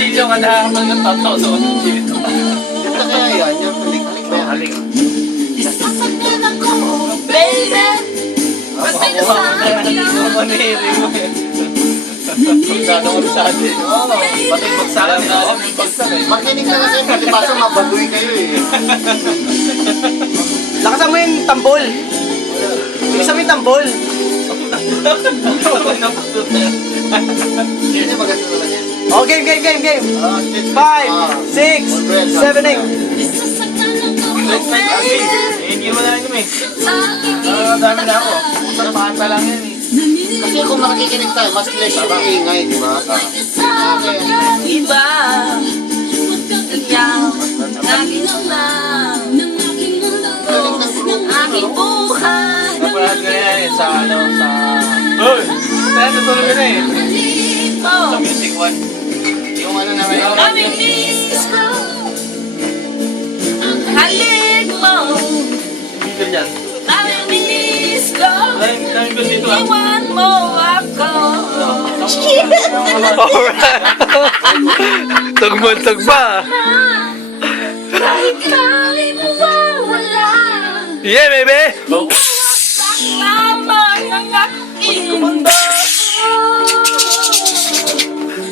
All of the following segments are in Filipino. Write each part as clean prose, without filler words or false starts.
kutsilyo ka nakakapag ng tato doon. Ito kaya yan, yung halik-halik na yan. Halik. Isasakyan ako, baby. Basta na sa akin. Ako nahiri mo eh. Magsado ko sa atin. Oo, pati pagsalan na alam yung pagsak eh. Makinig ka na kayo, palibasa mabaduy kayo eh. Lakasan mo yung tambol. Bilisan mo yung tambol. Ako napagod na yan. Hindi, maganda naman yan. Oh, game. 5, 6, 7, 8. Isasakyan ako, baby. Hindi mo na rin kami. Sa akin. Dami na ako. Sa pata lang yan eh. Kasi kung makikinig tayo, mas less yung ingay, di ba? Kasama ka iba. Ikaw, lagi na lang ng aking mundo, ng aking buhay. Napalad ko na yan eh sa ano, sa... Uy! Kaya natulog ko na eh. Mo, Sa music one. Yung ano naman yun. aming miss ko. Ang halik mo, Speaker dyan. aming miss ko. Daming ko dito ah. Iwan mo ako. Alright. Tugma. Kahit kami mawawala. Yeah, baby. Lamang ang aking mundo.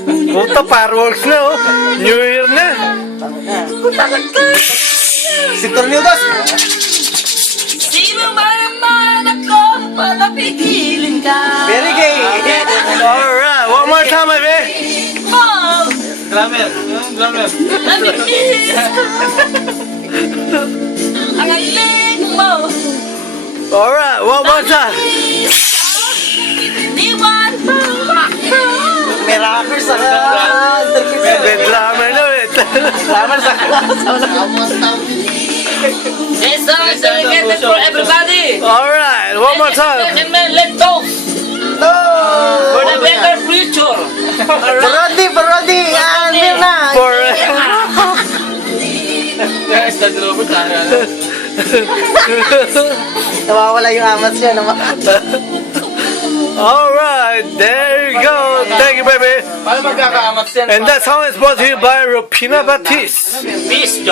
Puta, fireworks na, oh. New Year na. Si Tornillos. Sino ba naman ako para pigilin ka? Very gay. Alright, one more time, baby. Mo, Drummer. Yung drummer. namimiss ko. Ang halik mo. Alright, one more time. Iwan mo ako. Miracle sa May drummer na, wait. Drummer sa Awas tao. This song is dedicated for everybody. Alright, one more time. Let's go. No! For the better future. Parody. Ano na? For... Guys, dadalo ko sana. Nawawala yung amas niya naman. Alright, there you go. Thank you, baby. Paano magkakaamat yan? And that song is brought to you by Rupina Batiste. Peace,